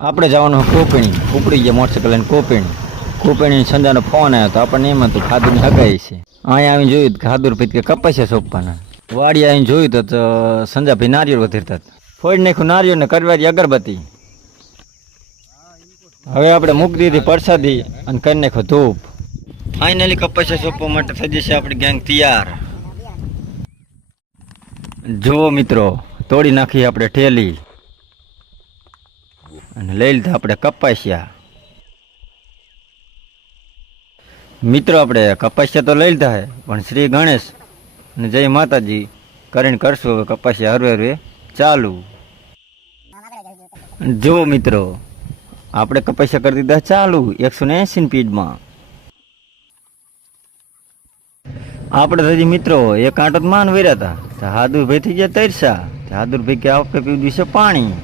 આપણે જવાનું કોપણી ઉપડી ગયા મોટરસાઇકલ લઈને કોપણી સંજાનો ફોન આવ્યો તો આપણને એમ હતું ખાદુરની હગાઈ છે. અહીંયા આવીને જોયું ખાદુર ભાઈ કે કપાસિયા સોંપવાના. વાડી આવીને જોયું તો સંજાભાઈ નારિયેળ વધેરતા ફોડી નાખ્યું નારિયેળ ને કરવારી અગરબત્તી. હવે આપણે મૂકી દીધી પ્રસાદી અને કરી નાખ્યો ધૂપ. ફાઇનલી કપાસિયા સોંપવા માટે થઈ જશે આપણી ગેંગ તૈયાર. જુઓ મિત્રો, તોડી નાખી આપણે ઠેલી અને લઈ લીધા આપણે કપાસિયા. મિત્રો આપણે કપાસિયા તો લઈ લીધા હે, પણ શ્રી ગણેશ અને જય માતાજી કરીને કરશું હવે કપાસિયા હરવે હરવે ચાલુ. જુઓ મિત્રો, આપણે કપાસિયા કરી દીધા ચાલુ 180 સ્પીડમાં. આપણે હજી મિત્રો એક આંટો જ માન વર્યા હતા. હાદુરભાઈ થઈ ગયા તરસા. હાદુરભાઈ કે આ વખતે પીવું દિવસે પાણી.